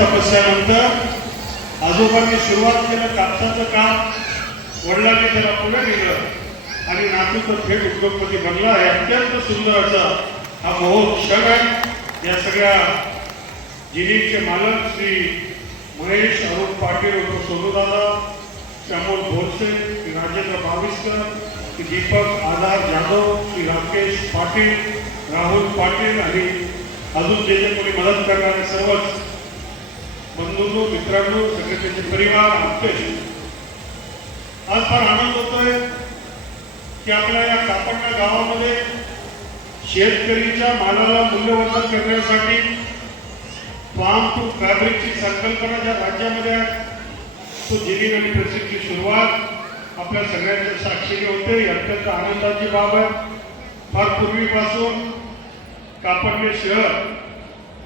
तपस्यानंतर आजोबांनी सुरुवात केलं कापसाचं काम वडिलांनी त्याला पुढे नेलं. आणि नातू तर थेट उद्योगपती बनला. आहे अत्यंत सुंदर असा हा महोत्सव क्षण आहे. या सगळ्या जिनीचे मालक श्री महेश अरुण पाटील उर्फ सोनूदादा श्यामोल अमोल भोरसे श्री राजेंद्र बाविस्कर श्री दीपक आधार जाधव श्री राकेश पाटील राहुल पाटील आणि अजून जे जे कोणी मदत करणारे सर्वच बंधूंनो मित्रांनो सगळे त्यांचे परिवार आमचे. आज फार आनंद होतोय की आपल्या या कापडण्या गावामध्ये शेतकरीच्या मालाला मूल्यवर्धन करण्यासाठी फार्म टू फॅब्रिकची संकल्पना ज्या राज्यामध्ये आहे तो जिनिंग आणि प्रसिद्धची सुरुवात आपल्या सगळ्यांच्या साक्षीने होते. ही अत्यंत आनंदाची बाब आहे. फार पूर्वीपासून कापडणे शहर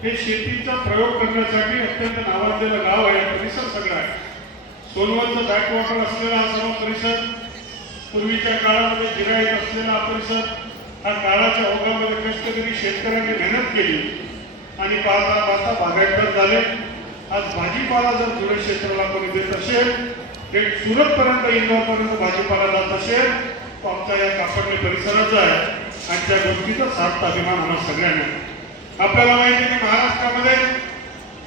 हे शेतीचा प्रयोग करण्यासाठी अत्यंत नावाजलेलं गाव आहे परिसर सगळा आहे. सोनवलचं बॅकवॉटर असलेला हा सर्व परिसर पूर्वीच्या काळामध्ये जिरायत असलेला हा परिसर हा काळाच्या ओघामध्ये कष्टकरी शेतकऱ्यांनी मेहनत केली आणि पाहता पाहता बागायतदार झाले. आज भाजीपाला जर धुळे क्षेत्राला कोणी देत असेल थेट सुरतपर्यंत इंदोरपर्यंत भाजीपाला जात असेल तो आमचा या कापडणी परिसराचा आहे. आणि त्या गोष्टीचा सार्थ अभिमान आम्हाला सगळ्यांना आपल्याला माहिती आहे की महाराष्ट्रामध्ये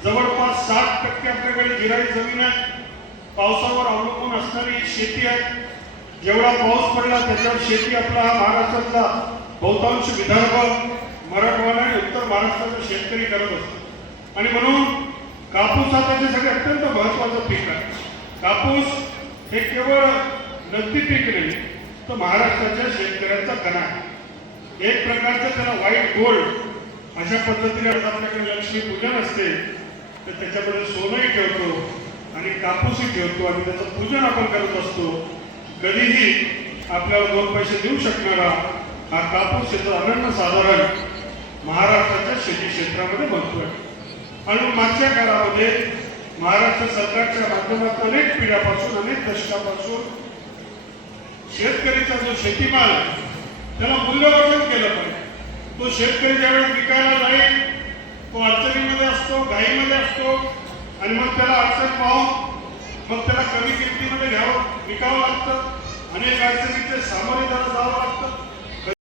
जवळपास साठ टक्के आपल्याकडे जिरायत जमीन आहे. पावसावर अवलंबून असणारी शेती आहे. जेवढा पाऊस पडला त्याच्यावर शेती आपला हा महाराष्ट्रातला बहुतांश विदर्भ मराठवाडा आणि उत्तर महाराष्ट्राचा शेतकरी करत असतो. आणि म्हणून कापूस हा त्याच्यासाठी अत्यंत महत्वाचं पीक आहे. कापूस हे केवळ नगदी पीक नाही तर महाराष्ट्राच्या शेतकऱ्यांचा कणा आहे. एक प्रकारचं त्याला व्हाईट गोल्ड अशा पद्धतीने आता आपल्याकडे लक्ष्मी पूजन असते तर त्याच्यामध्ये सोनंही ठेवतो आणि कापूसही ठेवतो आणि त्याचं पूजन आपण करत असतो. कधीही आपल्याला दोन पैसे देऊ शकणारा हा कापूस क्षेत्र अनन्य साधारण महाराष्ट्राच्या शेती क्षेत्रामध्ये बनतोय. आणि मागच्या काळामध्ये महाराष्ट्र सरकारच्या माध्यमातून अनेक पिढ्यापासून अनेक दशकापासून शेतकरीचा जो शेतीमाल आहे, त्याला मूल्यवर्धन केलं पाहिजे. तो शेतकरी ज्यावेळेस विकायला जाईल तो अडचणीमध्ये असतो घाईमध्ये असतो आणि मग त्याला अडचण पाहून मग त्याला कमी किमतीमध्ये घ्यावं विकावं लागतं. अनेक अडचणीचे सामोरे त्याला जावं लागतं.